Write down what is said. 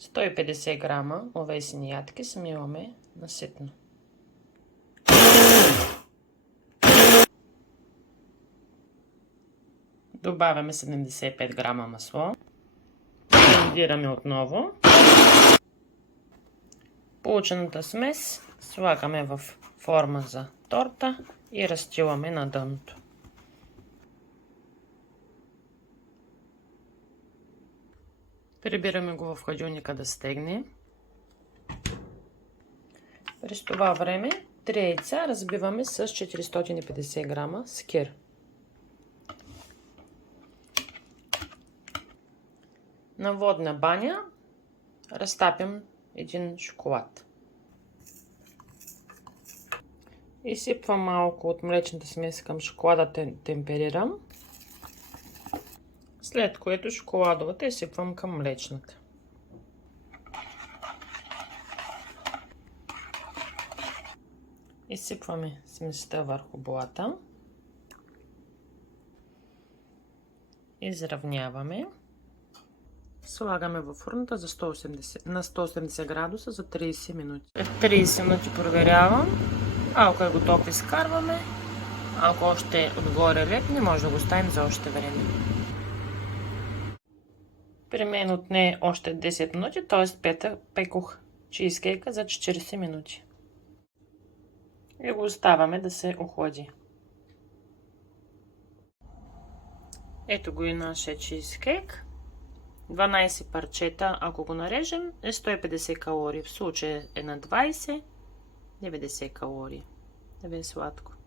150 грама овесени ядки смиваме наситно. Добавяме 75 грама масло. Блендираме отново. Получената смес слагаме в форма за торта и разстиламе на дъното. Прибираме го в хладилника да стегне. През това време 3 яйца разбиваме с 450 грама скир. На водна баня разтапям един шоколад. Изсипвам малко от млечната смес към шоколада, темперирам. След което шоколадовата изсипвам към млечната. Изсипваме сместа върху блата. Изравняваме. Слагаме във фурната на 180 градуса за 30 минути. След 30 минути проверявам. Ако е готов, изкарваме. Ако още отгоре лепне, може да го оставим за още време. При мен отне още 10 минути, т.е. пекох чизкейка за 40 минути. И го оставяме да се охлади. Ето го и нашия чизкейк. 12 парчета, ако го нарежем, е 150 калории. В случая е на 20, 90 калории. Да ви е сладко.